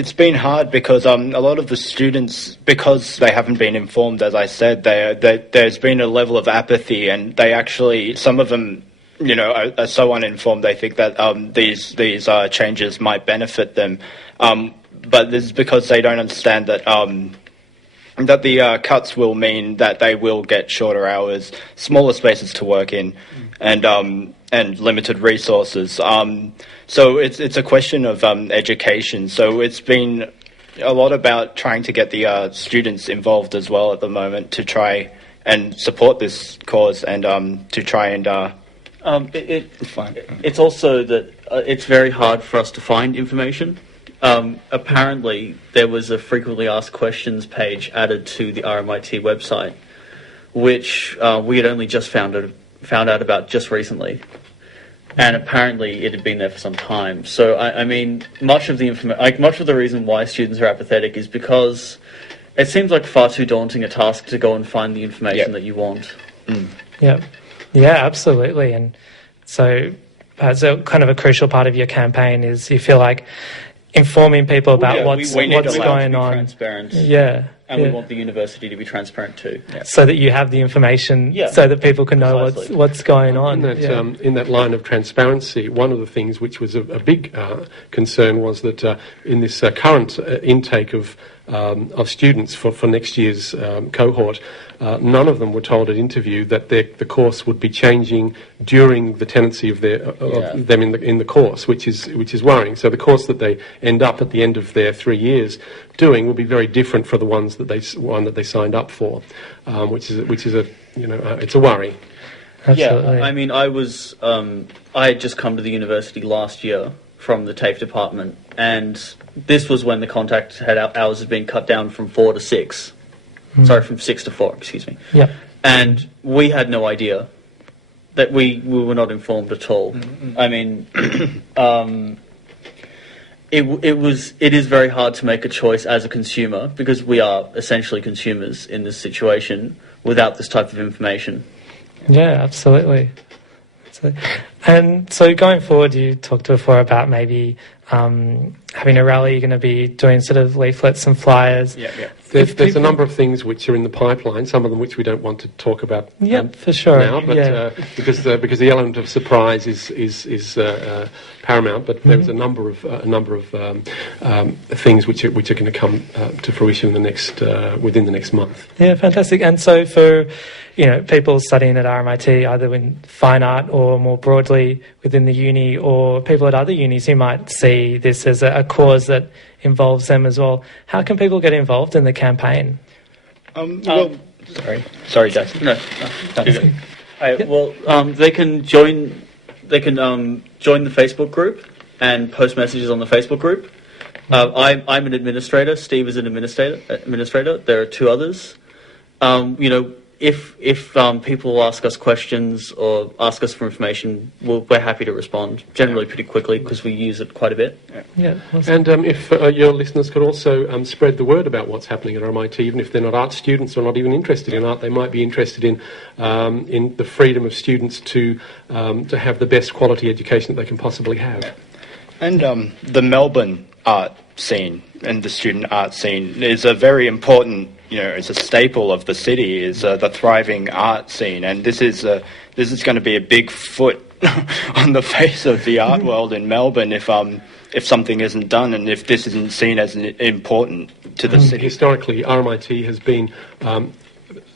it's been hard because a lot of the students, because they haven't been informed, as I said, there's been a level of apathy, and some of them, are so uninformed they think that these changes might benefit them, but this is because they don't understand that that the cuts will mean that they will get shorter hours, smaller spaces to work in, and limited resources. So it's a question of education. So it's been a lot about trying to get the students involved as well at the moment to try and support this cause and to try and. It's also that it's very hard for us to find information. Apparently, there was a frequently asked questions page added to the RMIT website, which we had only just found out about just recently, and apparently it had been there for some time. So, I mean, much of the reason why students are apathetic is because it seems like far too daunting a task to go and find the information that you want. Yeah, absolutely. And so, as a kind of a crucial part of your campaign is you feel like informing people about what's going on. Transparent. And we want the university to be transparent too. So that you have the information so that people can know what's going on. In that line of transparency, one of the things which was a big concern was that in this current intake of students for next year's cohort, none of them were told at interview that the course would be changing during the tenancy of them in the course, which is worrying. So the course that they end up at the end of their 3 years doing will be very different for the one that they signed up for, which is it's a worry. Absolutely. Yeah, I mean, I had just come to the university last year from the TAFE department, and this was when the contact hours had been cut down from 4 to 6. Sorry, from 6 to 4, excuse me. Yeah. And we had no idea that we were not informed at all. I mean, it is very hard to make a choice as a consumer, because we are essentially consumers in this situation without this type of information. Yeah, absolutely. So going forward, you talked before about maybe having a rally. You're going to be doing sort of leaflets and flyers. There's a number of things which are in the pipeline, some of them which we don't want to talk about for sure now, but because the element of surprise is paramount. But there's a number of things which are going to come to fruition within the next month. Yeah, fantastic. And so for people studying at RMIT, either in fine art or more broadly within the uni, or people at other unis who might see this as a cause that involves them as well, how can people get involved in the campaign? Sorry, Jackson. No. They can join. They can join the Facebook group and post messages on the Facebook group. I'm an administrator. Steve is an administrator. There are two others. If people ask us questions or ask us for information, we're happy to respond, generally pretty quickly, because we use it quite a bit. And if your listeners could also spread the word about what's happening at RMIT, even if they're not art students or not even interested in art, they might be interested in the freedom of students to have the best quality education that they can possibly have. And the Melbourne art scene and the student art scene is a very important, it's a staple of the city, is the thriving art scene, and this is going to be a big foot on the face of the art world in Melbourne if something isn't done, and if this isn't seen as important to the city. Historically, RMIT has been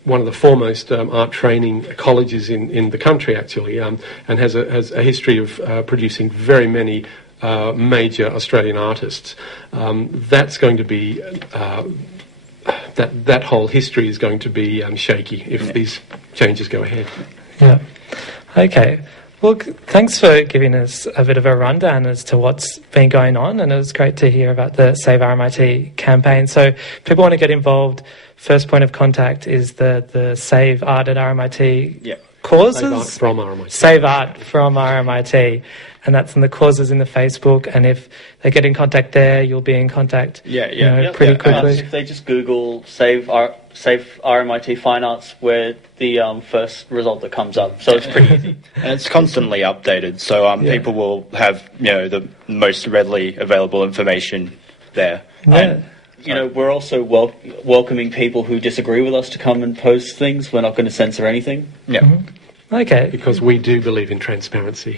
one of the foremost art training colleges in the country, actually, and has a history of producing very many major Australian artists. That's going to be that whole history is going to be shaky if these changes go ahead. Yeah. Okay. Well, thanks for giving us a bit of a rundown as to what's been going on, and it was great to hear about the Save RMIT campaign. So if people want to get involved, first point of contact is the Save Art at RMIT causes? Save Art from RMIT. Save Art from RMIT. And that's in the causes in the Facebook, and if they get in contact there, you'll be in contact pretty quickly. If they just Google Save RMIT Fine Arts, we're the first result that comes up, so it's pretty easy. And it's constantly updated, so people will have the most readily available information there. Yeah. We're also welcoming people who disagree with us to come and post things. We're not going to censor anything. Yeah. Mm-hmm. Okay. Because we do believe in transparency.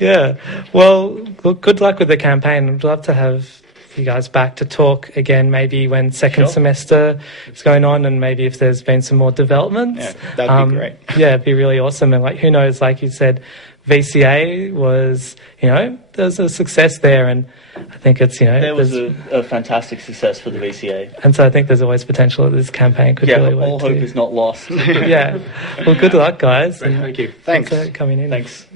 Yeah. Well, good luck with the campaign. I'd love to have you guys back to talk again, maybe when second semester is going on, and maybe if there's been some more developments. Yeah, that'd be great. Yeah, it'd be really awesome. And who knows, like you said, VCA was, there's a success there, and I think it's, there was a fantastic success for the VCA. And so I think there's always potential that this campaign could really work. All hope is not lost. Yeah. Well, good luck, guys. Thank you. Thanks For coming in. Thanks.